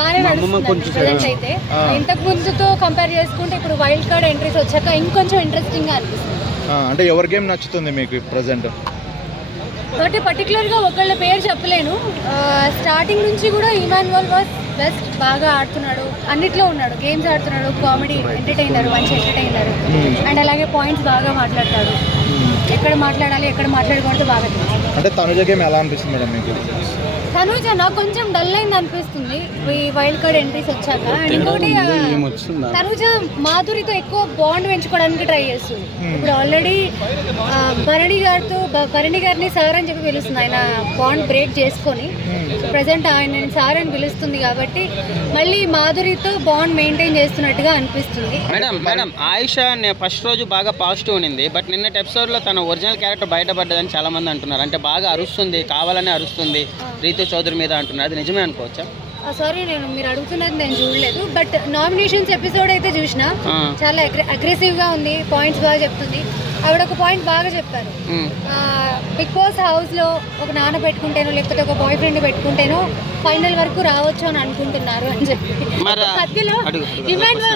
బాగానే నడుస్తుంది. ఇంతకు ముందుతో కంపేర్ చేసుకుంటే ఇప్పుడు వైల్డ్ కార్డ్ ఎంట్రీస్ వచ్చాక ఇంకొంచెం ఇంట్రెస్టింగ్గా అనిపిస్తుంది. అంటే ఎవరి గేమ్ నచ్చుతుంది మీకు ప్రజెంట్? కాబట్టి పర్టికులర్గా ఒకళ్ళ పేరు చెప్పలేను. స్టార్టింగ్ నుంచి కూడా ఇమాన్యువల్ వాస్ బెస్ట్ బాగా ఆడుతున్నాడు. అన్నిట్లో ఉన్నాడు. గేమ్స్ ఆడుతున్నాడు కామెడీ ఎంటర్టైనర్ మంచి ఎంటర్టైనర్ అండ్ అలాగే పాయింట్స్ బాగా మాట్లాడతాడు. ఎక్కడ మాట్లాడాలి ఎక్కడ మాట్లాడకూడదు బాగా తెలుసు. అంటే తనుజ గేమ్ ఎలా అనిపిస్తుంది మేడం మీకు? తనూజ నాకు కొంచెం డల్ అయింది అనిపిస్తుంది. ఈ వైల్డ్ కార్డ్ ఎంట్రీస్ వచ్చాక. అండ్ ఇంకోటి తనూజ మాధురితో ఎక్కువ బాండ్ పెంచుకోవడానికి ట్రై చేస్తుంది. ఇప్పుడు ఆల్రెడీ భరణి గారితో భరణి గారిని సార్ అని చెప్పి పిలుస్తుంది. ఆయన బాండ్ బ్రేక్ చేసుకొని ప్రజెంట్ ఆయన సార్ అని పిలుస్తుంది కాబట్టి మళ్ళీ మాధురితో బాండ్ మెయింటైన్ చేస్తున్నట్టుగా అనిపిస్తుంది. మేడం మేడం ఆయుష ఫస్ట్ రోజు బాగా పాజిటివ్ ఉన్నింది. బట్ నిన్నటి ఎపిసోడ్లో తన ఒరిజినల్ క్యారెక్టర్ బయటపడ్డదని చాలా మంది అంటున్నారు. అంటే బాగా అరుస్తుంది కావాలని అరుస్తుంది రీతు చౌదరి మీద అంటున్నారు. అది నిజమే అనుకోవచ్చా? సారీ నేను మీరు అడుగుతున్నది నేను చూడలేదు. బట్ నామినేషన్స్ ఎపిసోడ్ అయితే చూసిన. చాలా అగ్రెసివ్గా ఉంది పాయింట్స్ బాగా చెప్తుంది. ఆవిడ ఒక పాయింట్ బాగా చెప్పారు. ఉమ్. బిగ్ బాస్ హౌస్లో ఒక నాన్న పెట్టుకుంటేనో లేకపోతే ఒక బాయ్ ఫ్రెండ్ పెట్టుకుంటేనో ఫైనల్ వరకు రావచ్చు అని అనుకుంటున్నారు అని చెప్పి. మరి మధ్యలో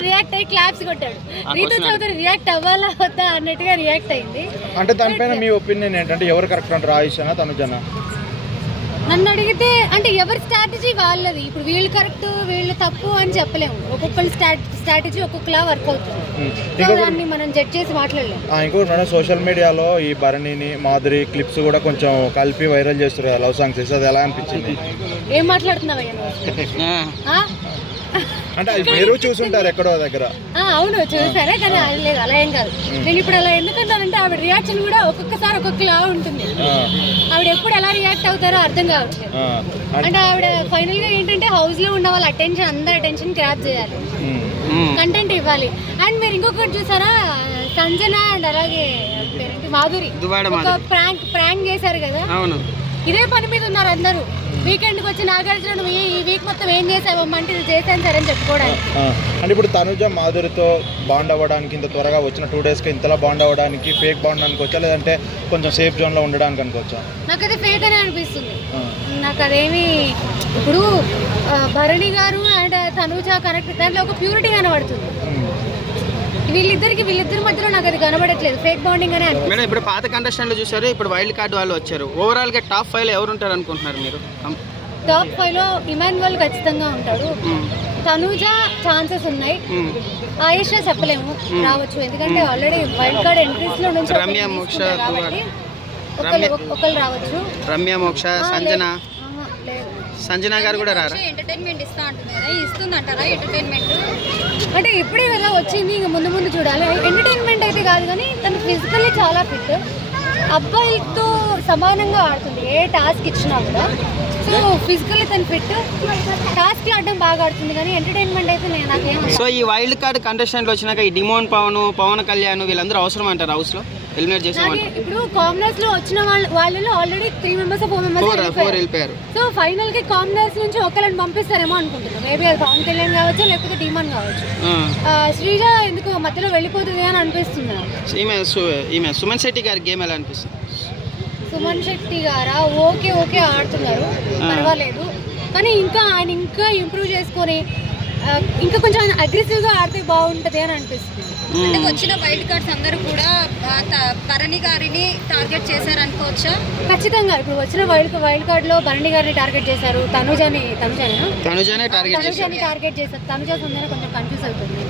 రియాక్ట్ అయ్యి క్లాప్స్ కొట్టాడు. రీతు చౌదరి రియాక్ట్ అవ్వాలా వద్దా అన్నట్టుగా రియాక్ట్ అయింది. అంటే దానిపైన మీ ఒపీనియన్ ఏంటంటే ఎవరు కరెక్ట్ అంటారు ఆయుషనా తనుజనా? నన్ను అడిగితే అంటే ఎవరి వాళ్ళది ఇప్పుడు వీళ్ళు కరెక్ట్ వీళ్ళు తప్పు అని చెప్పలేము. ఒక్కొక్కరి స్ట్రాటజీ ఒక్కొక్కలా వర్క్ అవుతుంది. సో దాన్ని మనం జడ్జ్ చేసి మాట్లాడలేము. మేడం సోషల్ మీడియాలో ఈ భరణిని మాధురి క్లిప్స్ కూడా కొంచెం కలిపి వైరల్ చేస్తారు కదా లవ్ సాంగ్స్ వేసి అది ఎలా అనిపించింది? ఏం మాట్లాడుతున్నావయ్యా నువ్వు ఆ. ఆ? అంటే మీరు చూసుంటారు ఎక్కడో దగ్గర. ఆ, అవును చూసారే కానీ అది లేదు అలా ఏం కాదు. నేను ఇప్పుడు అలా ఎందుకంటానంటే ఆవిడ రియాక్షన్ కూడా ఒక్కొక్కసారి ఒక్కొక్కలా ఉంటుంది. ఎప్పుడు ఎలా రియాక్ట్ అవుతారో అర్థం కావట్లేదు. అంటే- ఆవిడ ఫైనల్గా ఏంటంటే హౌస్లో ఉన్న వాళ్ళ అటెన్షన్ అందరి అటెన్షన్ గ్రాప్ చేయాలి. కంటెంట్ ఇవ్వాలి. అండ్ మీరు ఇంకొకటి చూసారా? సంజన అండ్ అలాగే పేరేంటి? మాధురి. ప్రాంక్ ప్రాంక్ చేశారు కదా? అవును. ఇదే పని మీద ఉన్నారు అందరూ. వీకెండ్కి వచ్చి నాగార్జున నువ్వు ఈ- వీక్ మొత్తం ఏం చేసావమ్మా అంటే ఇది చేశాను సరే అని చెప్పుకోవడానికి. అంటే ఇప్పుడు తనుజ మాధురితో బాండ్ అవ్వడానికి ఇంత త్వరగా వచ్చిన టూ డేస్కి ఇంతలా బాండ్ అవ్వడానికి ఫేక్ బాండ్ అనుకోవచ్చా? లేదంటే కొంచెం సేఫ్ జోన్లో ఉండడానికి అనుకోవచ్చా? నాకు అది ఫేక్ అని అనిపిస్తుంది. నాకు అదేమి ఇప్పుడు భరణి గారు అండ్ తనూజ కనెక్ట్ దాంట్లో ఒక ప్యూరిటీ కనబడుతుంది. వీళ్ళిద్దరికి వీళ్ళిద్దరి మధ్యలో నాకు అది కనబడట్లేదు. ఫేక్ బాండింగ్ అనే మేడం ఇప్పుడు పాత కంటెస్టెంట్లు చూసారు ఇప్పుడు వైల్డ్ కార్డ్ వాళ్ళు వచ్చారు. ఓవరాల్గా టాప్ ఫైవ్లో ఎవరు ఉంటారు అనుకుంటున్నారు మీరు? టాప్ ఫైవ్లో ఇమాన్యువల్ ఖచ్చితంగా ఉంటాడు. తనూజ ఛాన్సెస్ ఉన్నాయి. ఆయేషా చెప్పలేము. రావచ్చు. ఎందుకంటే ఆల్రెడీ వైల్డ్ కార్డ్ ఎంట్రీస్లో నుంచి ఒకళ్ళు రావచ్చు. రమ్య మోక్ష సంజన. సంజన గారు కూడా రారా? ఎంటర్టైన్మెంట్ ఇస్తా అంటుంది కదా ఇస్తుంది అంటారా ఎంటర్టైన్మెంట్ అంటే ఇప్పుడే కదా వచ్చింది ఇంకా ముందు ముందు చూడాలి. ఎంటర్టైన్మెంట్ అయితే కాదు కానీ తను ఫిజికల్లీ చాలా ఫిట్ అబ్బాయితో సమానంగా ఆడుతుంది ఏ టాస్క్ ఇచ్చినా కూడా. సో ఫిజికల్లీ తను ఫిట్ టాస్క్ ఆడడం బాగా ఆడుతుంది కానీ ఎంటర్టైన్మెంట్ అయితే నేను నాకేం సో ఈ వైల్డ్ కార్డ్ కంటెస్టెంట్లు వచ్చినాక ఈ డిమోన్ పవన్ పవన్ కళ్యాణ్ వీళ్ళందరూ అవసరం అంటారు హౌస్లో? ఎలిమినేట్ నాకే చేసామంటారు ఇప్పుడు కామనర్స్లో వచ్చిన వాళ్ళ వాళ్ళలో already three members four members four వెళ్ళిపోయారు. సో ఫైనల్కి కామనర్స్ నుంచి ఒకళ్ళని పంపిస్తారేమో అనుకుంటున్నాను మేబీ అది పవన్ కళ్యాణ్ కావచ్చు లేకపోతే డీమన్ కావచ్చు. శ్రీజ ఎందుకు మధ్యలో వెళ్ళిపోతుంది అని అనిపిస్తుంది. ఈమె ఈమె సుమన్ శెట్టి గారి గేమ్ ఎలా అనిపిస్తుంది? సుమన్ శెట్టి గారా? ఓకే ఓకే ఆడుతున్నారు. పర్వాలేదు. కానీ ఇంకా ఆయన ఇంకా ఇంప్రూవ్ చేసుకొని ఇంకా కొంచెం అగ్రెసివ్గా ఆడితే బాగుంటుంది అని అనిపిస్తుంది. అంటే వచ్చిన వైల్డ్ కార్డ్స్ అందరూ కూడా భరణి గారిని టార్గెట్ చేశారనుకోవచ్చా ఖచ్చితంగా. ఇప్పుడు వచ్చిన వైల్డ్ వైల్డ్ కార్డ్లో భరణి గారిని టార్గెట్ చేశారు తనుజని తనుజాని తనుజానే టార్గెట్ చేశారు. తనుజాని టార్గెట్ చేశారు. తనుజ ఉందని కొంచెం కన్ఫ్యూజ్ అవుతుంది.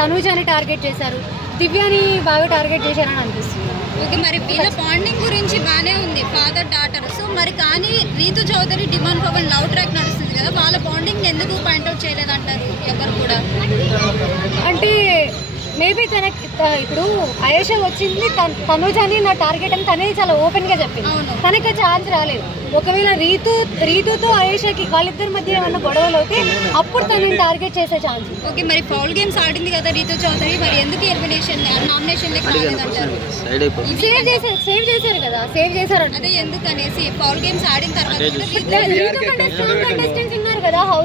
తనుజాని టార్గెట్ చేశారు. దివ్యాని బాగా టార్గెట్ చేశారని అనిపిస్తుంది. ఓకే మరి వీళ్ళ బాండింగ్ గురించి బాగానే ఉంది ఫాదర్ డాటర్ సో మరి కానీ Ritu Chaudhary Demon Pavan love track నడుస్తుంది కదా వాళ్ళ బాండింగ్ ఎందుకు పాయింట్అవుట్ చేయలేదంటారు ఎవరు కూడా? మేబీ తనకి త- ఇప్పుడు ఆయేష వచ్చింది తన- తనుజాని నా టార్గెట్ అని తనే చాలా ఓపెన్గా చెప్పింది. అవును. తనకి ఛాన్స్ రాలేదు. ఒకవేళ రీతు రీతుతో ఆయేషకి వాళ్ళిద్దరి మధ్య ఏమన్నా గొడవలు అయితే అప్పుడు తనని టార్గెట్ చేసే ఛాన్స్ ఉంది. ఓకే మరి ఫౌల్ గేమ్స్ ఆడింది కదా రీతు చౌదరి మరి ఎందుకు ఎలిమినేషన్ నామినేషన్ సేవ్ చేశారు సేవ్ చేశారు కదా సేవ్ చేశారు అదే ఎందుకు అనేసి ఫౌల్ గేమ్స్ ఆడిన తర్వాత ఉన్నారు కదా హౌస్